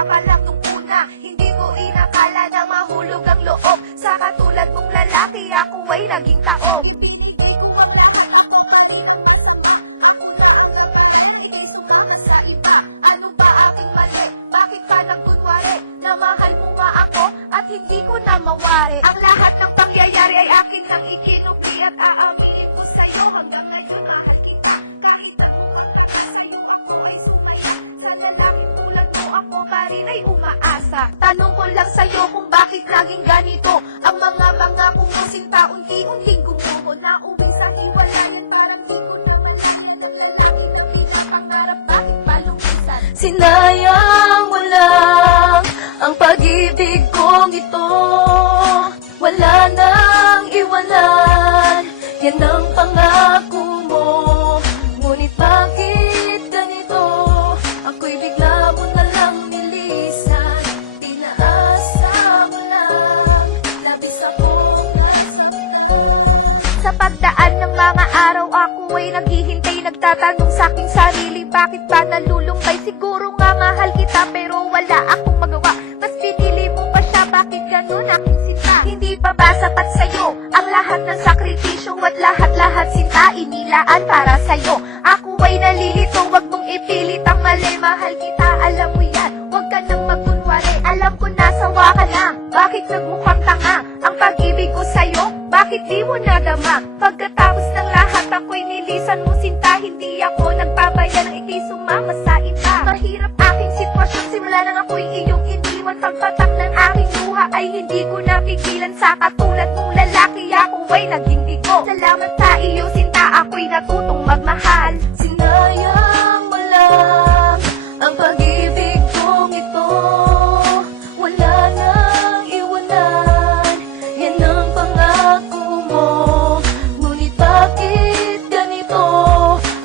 Pa lang nung una, hindi ko inakala na mahulog ang loob. Sa katulad mong lalaki, ako ay naging taob. Pinili ko ang lahat, ako parihang isa. Ako na ang gamayan, hindi sumama sa iba. Ano ba aking mali? Bakit ka nagkunwari? Na mahal mo nga ako at hindi ko na mawari. Ang lahat ng pangyayari ay akin nang ikinukli at aaminin ko sa'yo. Hanggang ngayon mahal kita. Kahit ano ang kami sa'yo, ako ay sumaya. Sa lalaking tulad mo ako pa rin ay umaasa. Tanong ko lang sa'yo kung bakit naging ganito. Ang mga kong sinta unti-unting gumuho. Nauwi sa hiwalayan parang di ko naman yan. Ang lalaki ng ilang pangarap, bakit palumisan? Sinayang mo lang ang pag-ibig kong ito. Wala nang iwanan, yan ang pangako mo. Ngunit bakit ganito? Ako'y bigla mo na lang nilisan. Pinaasa mo lang, labis akong nasaktan. Sa pagdaan ng mga araw, ako ay naghihintay. Nagtatanong sa aking sarili, bakit pa nalulumbay? Siguro nga mahal kita pero wala akong magawa. Mas pinili mo pa siya, bakit ganun aking sinta? Hindi pa ba sapat sa'yo ang lahat ng sakripisyo at lahat-lahat sinta inilaan para sa'yo? Ako ay nalilito, wag mong ipilit ang mali. Mahal kita, alam mo yan, wag ka nang magkunwari. Alam ko nasawa ka na, bakit nagmukhang tanga? Ang pag-ibig ko sa'yo, bakit di mo nadama? Pagkatapos ng lahat, ako'y nilisan mo sinta. Hindi ako nagpapaya ng ikli sumama sa iba. Mahirap aking sitwasyon, simula nang ako'y iyong iniwan. Pagpatak ng aking luha ay hindi ko napigilan. Sa katulad mong lalaki, ako ay naging bigo. Salamat sa iyo sinta, ako'y natutong magmahal. Sinayang mo lang ang pag-ibig kong ito. Wala nang iwanan, yan ang pangako mo. Ngunit bakit ganito?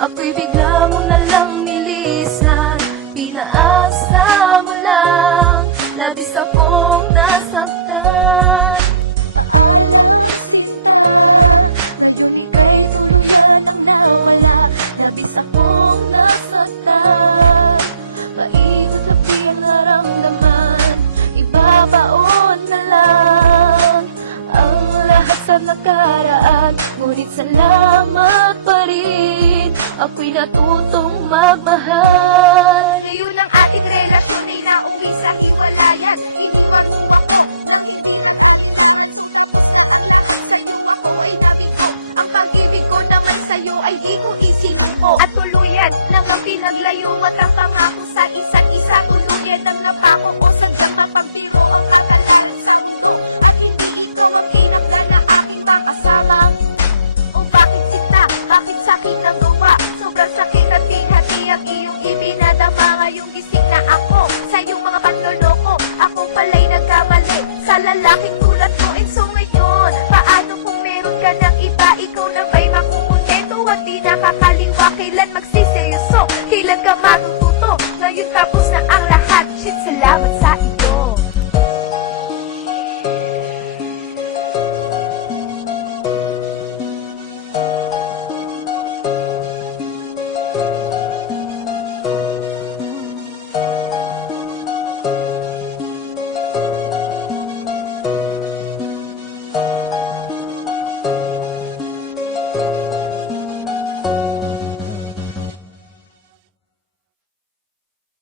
Ako'y bigla mo na lang nilisan. Pinaasa mo lang, labis akong nasaktan. Labis akong nasaktan. Paikot-labi ang naramdaman, ibabaon na lang ang lahat sa nakaraan. Ngunit salamat pa rin, ako'y natutong magmahal. Ngayon ang ating relasyon ay nauwi sa hiwalayan. Iniwan mo ako nang hindi na ako ay nabigo. Ang pag-ibig ko naman sa'yo ay di ko isinuko. At tuluyan nang ang pinaglayo at ang pangako sa isa't isa. Tuluyan ang napako ko sadyang mapagbiro.